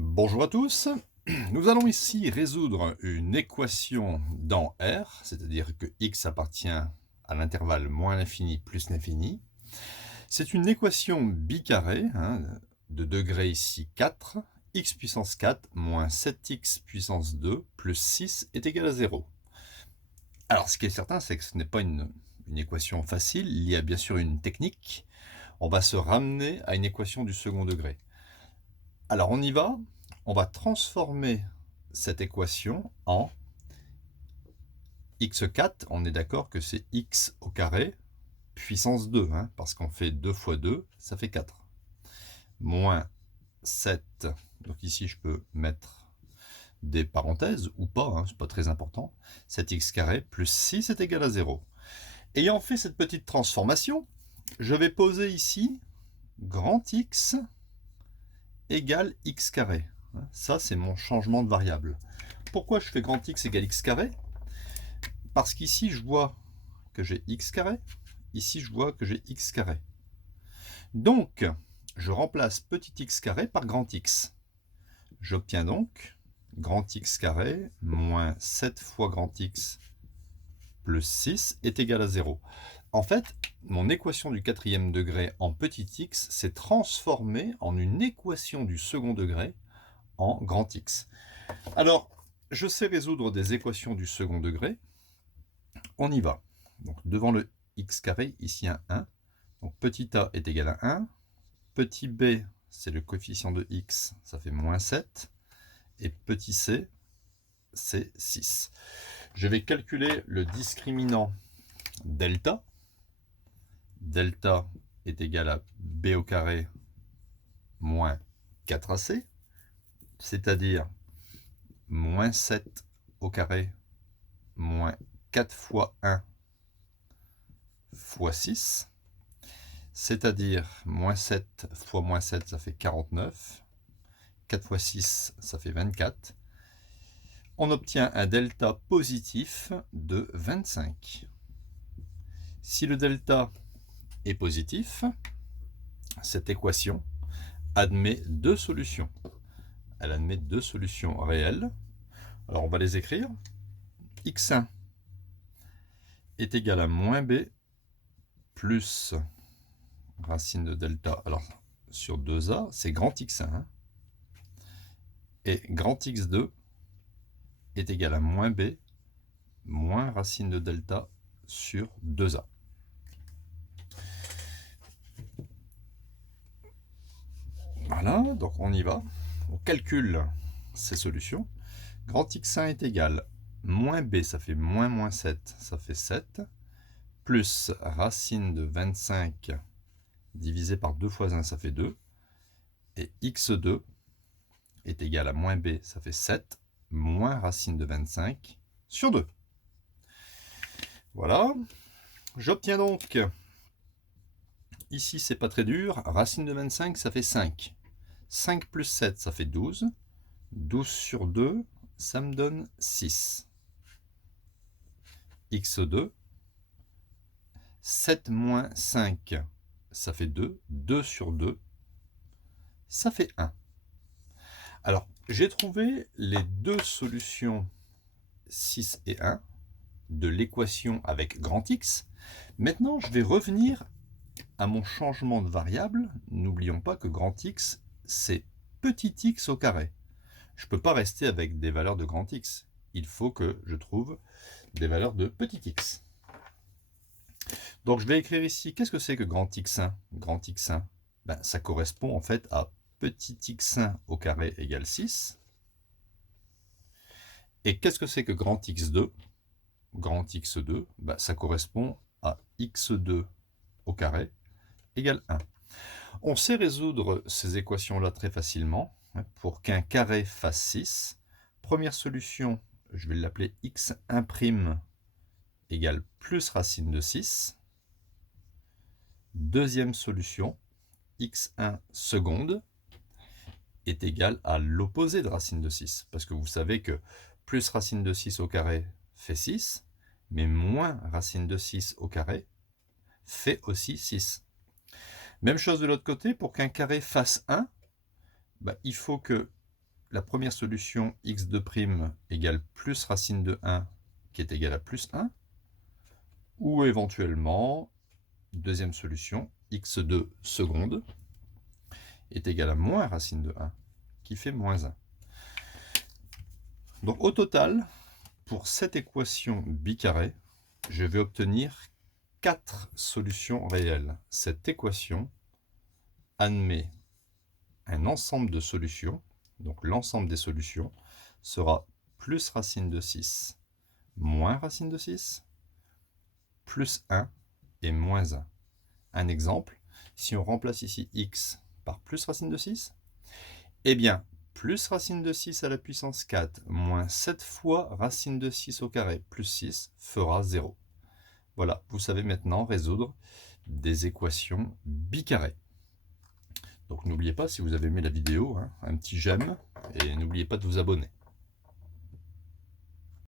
Bonjour à tous. Nous allons ici résoudre une équation dans R, c'est-à-dire que x appartient à l'intervalle moins l'infini plus l'infini. C'est une équation bicarrée, de degré ici 4, x puissance 4 moins 7x puissance 2 plus 6 est égal à 0. Alors ce qui est certain, c'est que ce n'est pas une équation facile, il y a bien sûr une technique. On va se ramener à une équation du second degré. Alors on y va, on va transformer cette équation en x4, on est d'accord que c'est x au carré, puissance 2, parce qu'on fait 2 fois 2, ça fait 4. Moins 7, donc ici je peux mettre des parenthèses ou pas, c'est pas très important. 7x carré plus 6 est égal à 0. Ayant fait cette petite transformation, je vais poser ici grand X égale x carré. Ça, c'est mon changement de variable. Pourquoi je fais grand X égale x carré? Parce qu'ici, je vois que j'ai x carré. Ici, je vois que j'ai x carré. Donc, je remplace petit x carré par grand X. J'obtiens donc grand X carré moins 7 fois grand X plus 6 est égal à 0. En fait, mon équation du quatrième degré en petit x s'est transformée en une équation du second degré en grand X. Alors, je sais résoudre des équations du second degré. On y va. Donc, devant le x carré, ici un 1. Donc, petit a est égal à 1. Petit b, c'est le coefficient de x, ça fait moins 7. Et petit c, c'est 6. Je vais calculer le discriminant delta. Delta est égal à b au carré moins 4ac, c'est-à-dire moins 7 au carré moins 4 fois 1 fois 6, c'est-à-dire moins 7 fois moins 7, ça fait 49. 4 fois 6, ça fait 24. On obtient un delta positif de 25. Si le delta est positif, cette équation admet deux solutions. Elle admet deux solutions réelles. Alors on va les écrire. x1 est égal à moins b plus racine de delta. Alors sur 2a, c'est grand x1. Et grand x2 est égal à moins b moins racine de delta sur 2a. Voilà, donc on y va. On calcule ces solutions. Grand x1 est égal moins b, ça fait moins 7, ça fait 7, plus racine de 25 divisé par 2 fois 1, ça fait 2, et x2 est égal à moins b, ça fait 7, moins racine de 25 sur 2. Voilà, j'obtiens donc, ici c'est pas très dur, racine de 25, ça fait 5. 5 plus 7, ça fait 12. 12 sur 2, ça me donne 6. x2, 7 moins 5, ça fait 2. 2 sur 2, ça fait 1. Alors, j'ai trouvé les deux solutions 6 et 1 de l'équation avec grand X. Maintenant, je vais revenir à mon changement de variable. N'oublions pas que grand X, c'est petit x au carré. Je ne peux pas rester avec des valeurs de grand X. Il faut que je trouve des valeurs de petit x. Donc je vais écrire ici, qu'est-ce que c'est que grand x1? Grand x1, ça correspond en fait à petit x1 au carré égale 6. Et qu'est-ce que c'est que grand x2? Grand x2, ça correspond à x2 au carré égale 1. On sait résoudre ces équations-là très facilement. Pour qu'un carré fasse 6, première solution, je vais l'appeler x1' égale plus racine de 6. Deuxième solution, x1 seconde est égal à l'opposé de racine de 6. Parce que vous savez que plus racine de 6 au carré fait 6, mais moins racine de 6 au carré fait aussi 6. Même chose de l'autre côté, pour qu'un carré fasse 1, il faut que la première solution x2' égale plus racine de 1 qui est égal à plus 1, ou éventuellement, deuxième solution, x2 seconde est égal à moins racine de 1 qui fait moins 1. Donc au total, pour cette équation bicarrée, je vais obtenir 4 solutions réelles. Cette équation admet un ensemble de solutions, donc l'ensemble des solutions sera plus racine de 6 moins racine de 6, plus 1 et moins 1. Un exemple, si on remplace ici x par plus racine de 6, eh bien, plus racine de 6 à la puissance 4 moins 7 fois racine de 6 au carré plus 6 fera 0. Voilà, vous savez maintenant résoudre des équations bicarrées. Donc n'oubliez pas, si vous avez aimé la vidéo, un petit j'aime et n'oubliez pas de vous abonner.